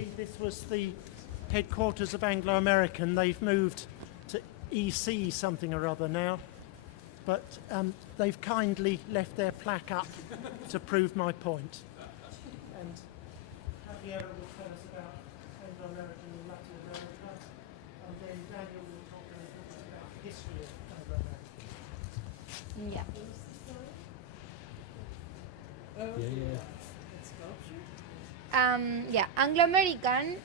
Originally, this was the headquarters of Anglo American. They've moved to EC something or other now, but they've kindly left their plaque up to prove my point. And Javier will tell us about Anglo American in Latin America, and then Daniel will talk a little bit about the history of Anglo American. Yeah. Anglo American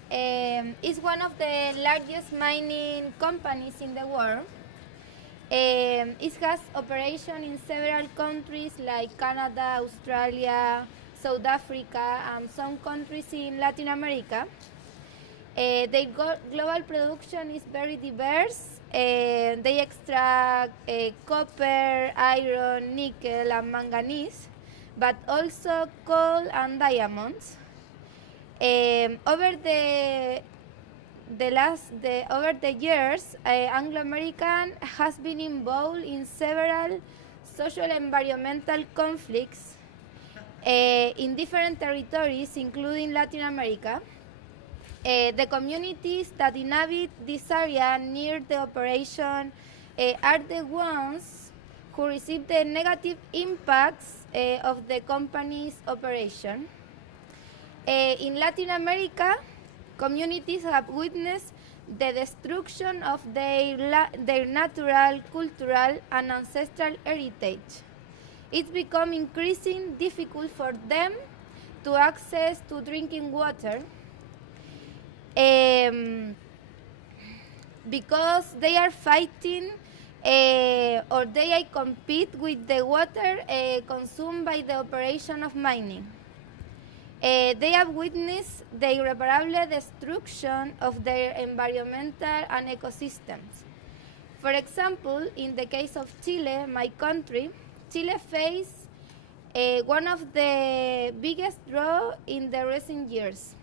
is one of the largest mining companies in the world. It has operation in several countries like Canada, Australia, South Africa, and some countries in Latin America. Their global production is very diverse. They extract copper, iron, nickel, and manganese, but also coal and diamonds. Over the years, Anglo American has been involved in several social and environmental conflicts in different territories, including Latin America. The communities that inhabit this area near the operation are the ones who receive the negative impacts of the company's operation. In Latin America, communities have witnessed the destruction of their natural, cultural, and ancestral heritage. It's become increasingly difficult for them to access to drinking water because they are fighting or they compete with the water consumed by the operation of mining. They have witnessed the irreparable destruction of their environmental and ecosystems. For example, in the case of Chile, my country, Chile faced one of the biggest droughts in the recent years.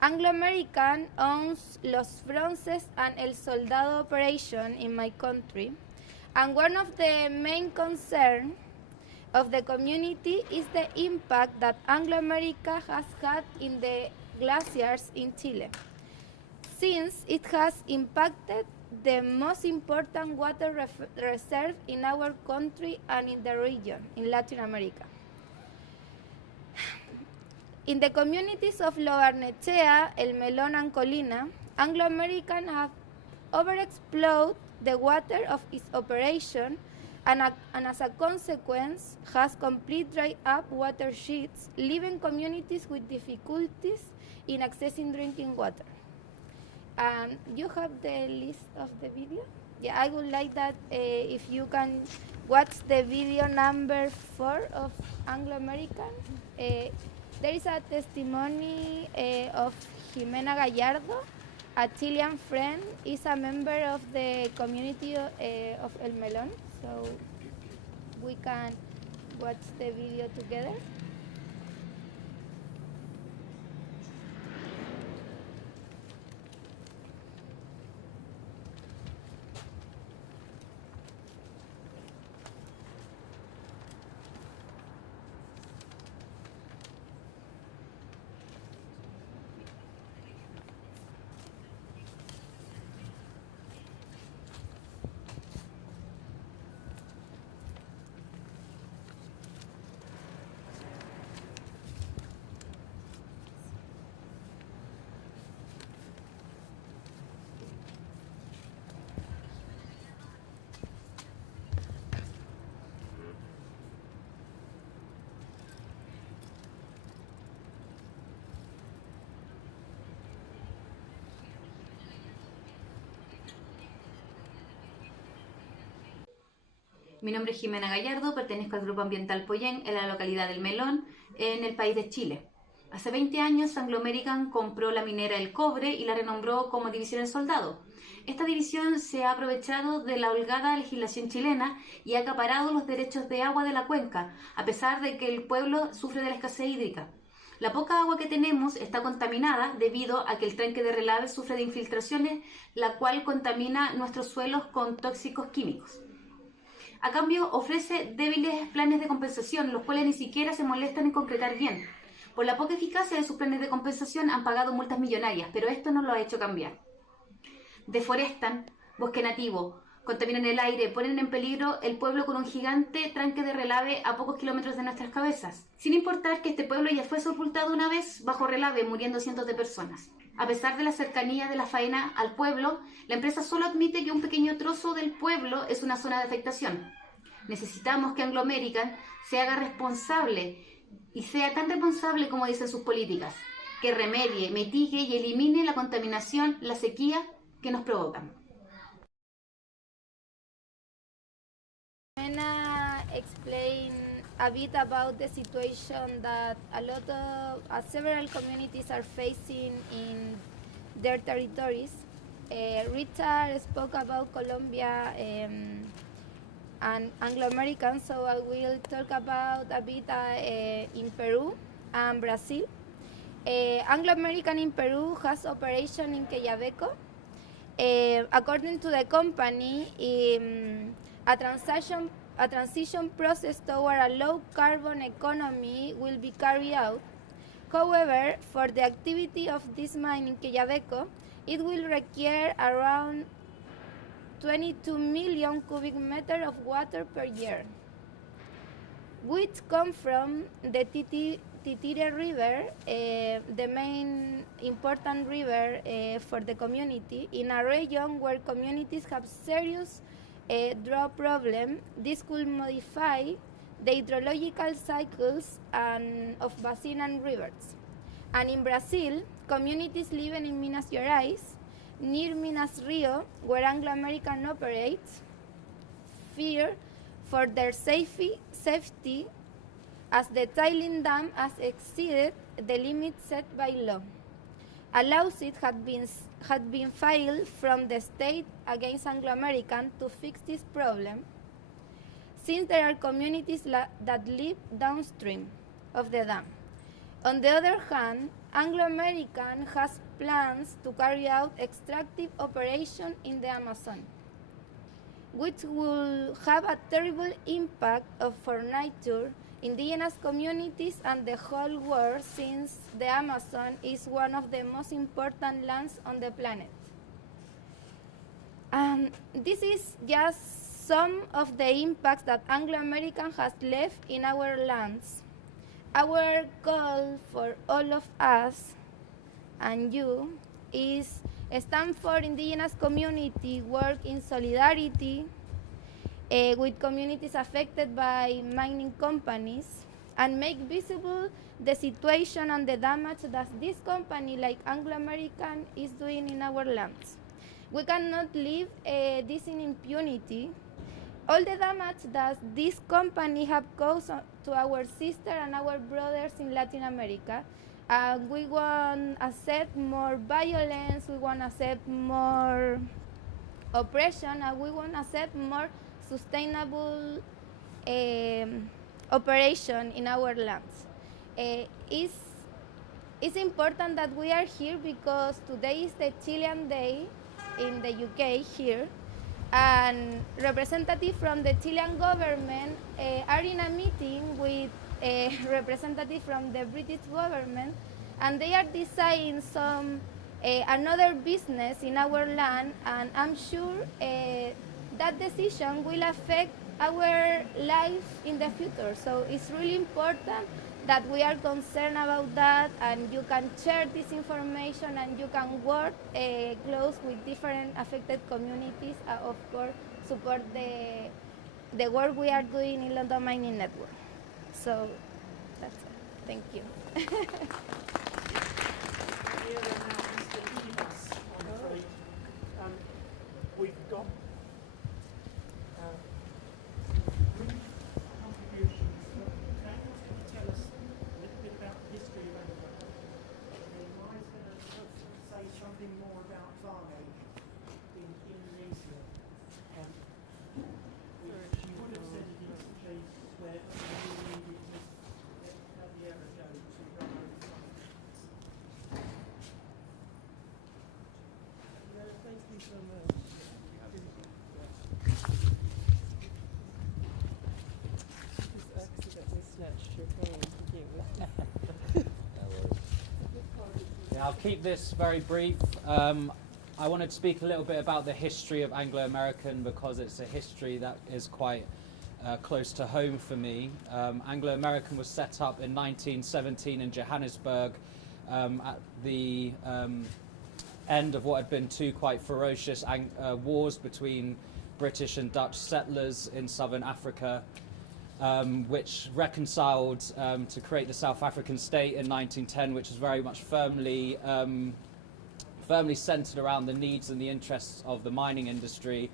Anglo American owns Los Bronces and El Soldado operation in my country, and one of the main concerns of the community is the impact that Anglo American has had in the glaciers in Chile, since it has impacted the most important water reserve in our country and in the region, in Latin America. In the communities of Lo Barnechea, El Melón, and Colina, Anglo American have overexploited the water of its operation and as a consequence has complete dried up watersheds, leaving communities with difficulties in accessing drinking water. You have the list of the video? Yeah, I would like that if you can watch the video number 4 of Anglo American. There is a testimony of Jimena Gallardo, a Chilean friend, is a member of the community of El Melón. So we can watch the video together. Mi nombre es Jimena Gallardo, pertenezco al Grupo Ambiental Pollén en la localidad del Melón, en el país de Chile. Hace 20 años Anglo American compró la minera El Cobre y la renombró como División El Soldado. Esta división se ha aprovechado de la holgada legislación chilena y ha acaparado los derechos de agua de la cuenca, a pesar de que el pueblo sufre de la escasez hídrica. La poca agua que tenemos está contaminada debido a que el tranque de Relave sufre de infiltraciones, la cual contamina nuestros suelos con tóxicos químicos. A cambio, ofrece débiles planes de compensación, los cuales ni siquiera se molestan en concretar bien. Por la poca eficacia de sus planes de compensación han pagado multas millonarias, pero esto no lo ha hecho cambiar. Deforestan bosque nativo, contaminan el aire, ponen en peligro el pueblo con un gigante tranque de relave a pocos kilómetros de nuestras cabezas, sin importar que este pueblo ya fue sepultado una vez bajo relave, muriendo cientos de personas. A pesar de la cercanía de la faena al pueblo, la empresa solo admite que un pequeño trozo del pueblo es una zona de afectación. Necesitamos que Anglo American se haga responsable y sea tan responsable como dicen sus políticas, que remedie, mitigue y elimine la contaminación, la sequía que nos provocan. I'm gonna explain a bit about the situation that several communities are facing in their territories. Rita spoke about Colombia and Anglo American, so I will talk about a bit in Peru and Brazil. Anglo American in Peru has operation in Quellaveco. According to the company, a transition process toward a low-carbon economy will be carried out. However, for the activity of this mine in Quellaveco, it will require around 22 million cubic meters of water per year, which come from the Titire River, the main important river for the community, in a region where communities have serious drought problem. This could modify the hydrological cycles of basin and rivers. And in Brazil, communities living in Minas Gerais, near Minas Rio, where Anglo American operates, fear for their safety as the tailing dam has exceeded the limit set by law. A lawsuit had been filed from the state against Anglo American to fix this problem, since there are communities that live downstream of the dam. On the other hand, Anglo American has plans to carry out extractive operation in the Amazon, which will have a terrible impact for nature, indigenous communities, and the whole world, since the Amazon is one of the most important lands on the planet. This is just some of the impacts that Anglo American has left in our lands. Our goal for all of us and you is stand for indigenous community, work in solidarity with communities affected by mining companies, and make visible the situation and the damage that this company like Anglo American is doing in our lands. We cannot leave this in impunity. All the damage that this company have caused to our sisters and our brothers in Latin America. We won't accept more violence, we won't accept more oppression, and we won't accept more sustainable operation in our lands. It's important that we are here because today is the Chilean Day in the UK here, and representatives from the Chilean government are in a meeting with a representative from the British government, and they are deciding some another business in our land, and I'm sure that decision will affect our life in the future. So it's really important that we are concerned about that, and you can share this information and you can work close with different affected communities, of course support the work we are doing in London Mining Network. So that's it. Thank you. We've got tell us a little bit about the history of Anglo. And then Maya's going to say something more about Vale in Indonesia. She would have said it in the case where we needed to let Javier go to run over finance. Thank you so much. Just accidentally snatched your phone. Thank you. keep this very brief. I wanted to speak a little bit about the history of Anglo American because it's a history that is quite close to home for me. Anglo American was set up in 1917 in Johannesburg at the end of what had been two quite ferocious wars between British and Dutch settlers in southern Africa, which reconciled to create the South African state in 1910, which is very much firmly centred around the needs and the interests of the mining industry.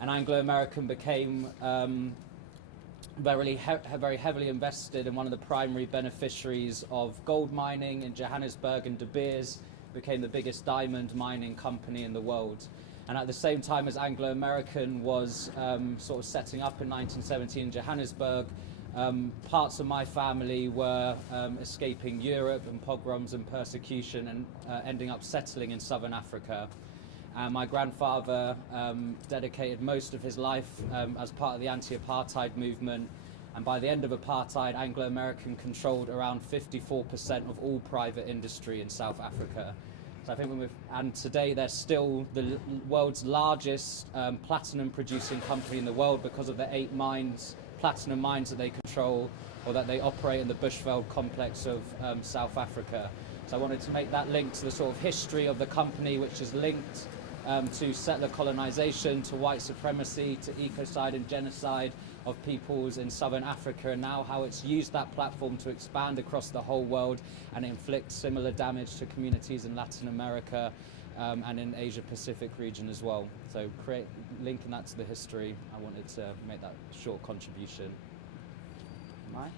And Anglo American became very heavily invested in one of the primary beneficiaries of gold mining in Johannesburg, and De Beers became the biggest diamond mining company in the world. And at the same time as Anglo American was sort of setting up in 1917 in Johannesburg, parts of my family were escaping Europe and pogroms and persecution and ending up settling in southern Africa. My grandfather dedicated most of his life as part of the anti-apartheid movement, and by the end of apartheid, Anglo American controlled around 54% of all private industry in South Africa. So I think and today they're still the world's largest platinum producing company in the world because of the 8 platinum mines that they control or that they operate in the Bushveld complex of South Africa. So I wanted to make that link to the sort of history of the company, which is linked to settler colonization, to white supremacy, to ecocide and genocide of peoples in southern Africa, and now how it's used that platform to expand across the whole world and inflict similar damage to communities in Latin America and in Asia Pacific region as well. So linking that to the history, I wanted to make that short contribution. Am I?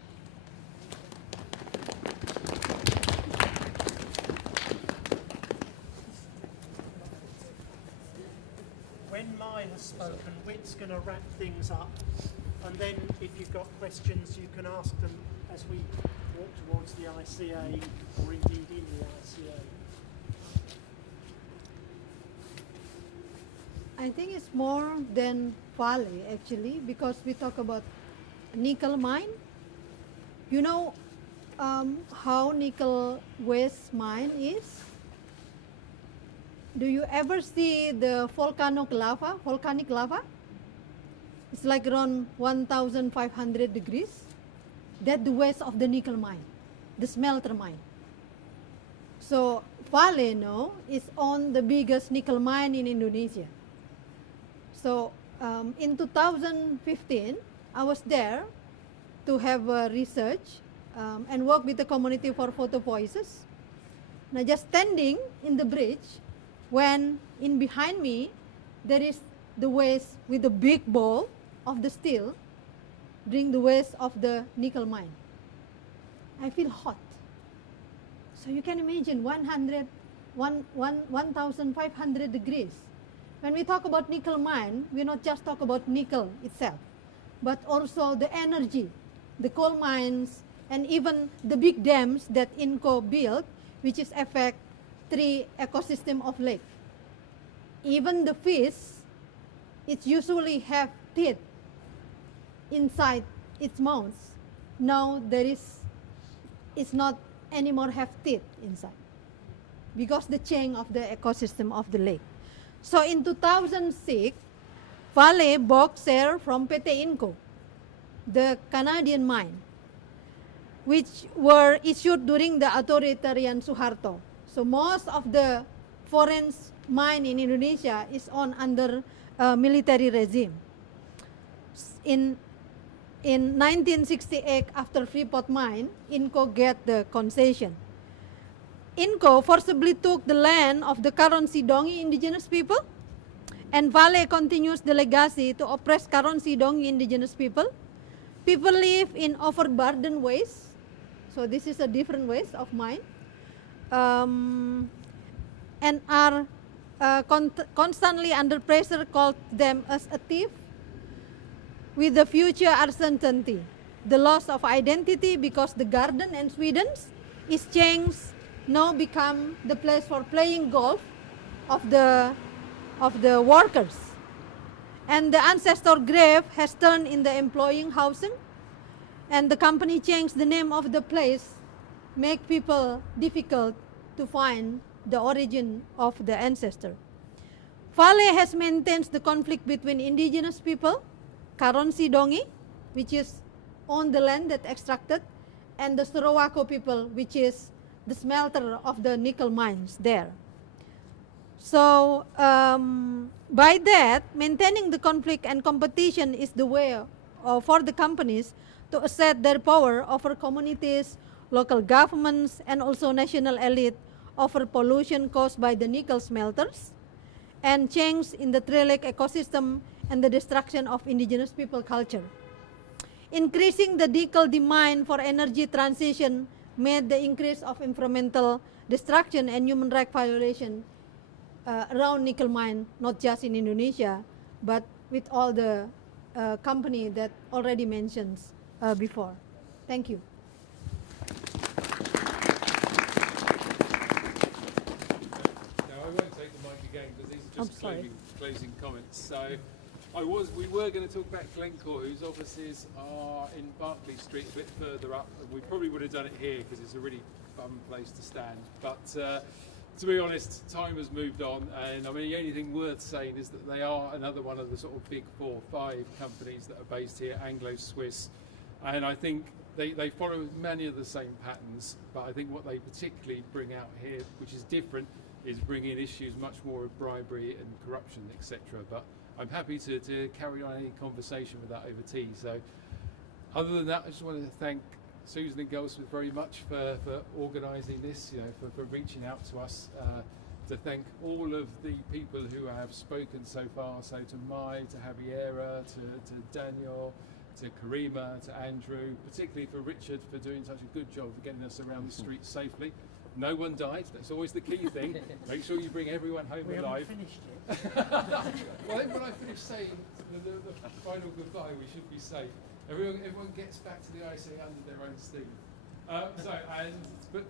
When Mai has spoken, Whit's going to wrap things up, and then if you've got questions, you can ask them as we walk towards the ICA, or indeed in the ICA. I think it's more than Vale actually, because we talk about nickel mine. You know how nickel waste mine is? Do you ever see the volcanic lava? It's like around 1,500 degrees. That's the waste of the nickel mine, the smelter mine. So Vale now is on the biggest nickel mine in Indonesia. So in 2015, I was there to have research and work with the community for Photo Voices. Now just standing in the bridge, when in behind me there is the waste with the big ball of the steel, bring the waste of the nickel mine. I feel hot. So you can imagine 1,500 degrees. When we talk about nickel mine, we not just talk about nickel itself, but also the energy, the coal mines, and even the big dams that INCO built, which is affect 3 ecosystem of lake. Even the fish, it usually have teeth inside its mouth. Now it's not anymore have teeth inside, because the change of the ecosystem of the lake. So in 2006, Vale bought share from PT INCO, the Canadian mine, which were issued during the authoritarian Suharto. So most of the foreign mine in Indonesia is under military regime. In 1968, after Freeport mine, INCO get the concession. INCO forcibly took the land of the Karon Sidongi indigenous people, and Vale continues the legacy to oppress Karon Sidongi indigenous people. People live in overburdened ways, so this is a different ways of mine, and are constantly under pressure, called them as a thief, with the future uncertainty, the loss of identity, because the garden and Sweden's is changed, now become the place for playing golf of the workers, and the ancestor grave has turned in the employing housing, and the company changed the name of the place, make people difficult to find the origin of the ancestor. Vale has maintained the conflict between indigenous people, Karonsi Dongi, which is on the land that extracted, and the Sorowako people, which is the smelter of the nickel mines there. So by that, maintaining the conflict and competition is the way for the companies to assert their power over communities, local governments, and also national elite over pollution caused by the nickel smelters and change in the tree lake ecosystem and the destruction of indigenous people culture. Increasing the nickel demand for energy transition made the increase of environmental destruction and human rights violation around nickel mine, not just in Indonesia, but with all the company that already mentioned before. Thank you. No, I won't take the mic again because these are just closing comments. So we were going to talk about Glencore, whose offices are in Berkeley Street, a bit further up. And we probably would have done it here because it's a really fun place to stand. But to be honest, time has moved on, and I mean the only thing worth saying is that they are another one of the sort of big 4 or 5 companies that are based here, Anglo-Swiss, and I think they follow many of the same patterns, but I think what they particularly bring out here, which is different, is bringing issues much more of bribery and corruption, etc. But I'm happy to carry on any conversation with that over tea. So other than that, I just wanted to thank Susan and Goldsmith very much for organising this, for reaching out to us, to thank all of the people who have spoken so far, so to Mai, to Javiera, to Daniel, to Karima, to Andrew, particularly for Richard for doing such a good job of getting us around the streets safely. No one died, that's always the key thing. Make sure you bring everyone home alive. We haven't finished yet. Well, then when I finish saying the final goodbye, we should be safe. Everyone gets back to the IC under their own steam. But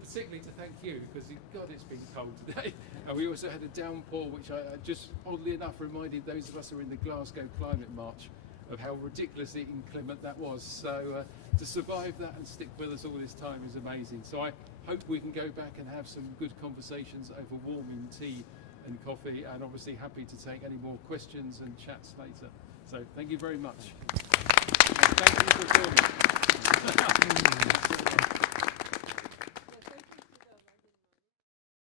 particularly to thank you, because God, it's been cold today. And we also had a downpour, which I just oddly enough reminded those of us who are in the Glasgow Climate March of how ridiculously inclement that was. So to survive that and stick with us all this time is amazing. So I hope we can go back and have some good conversations over warming tea and coffee, and obviously happy to take any more questions and chats later. So thank you very much. And thank you for filming.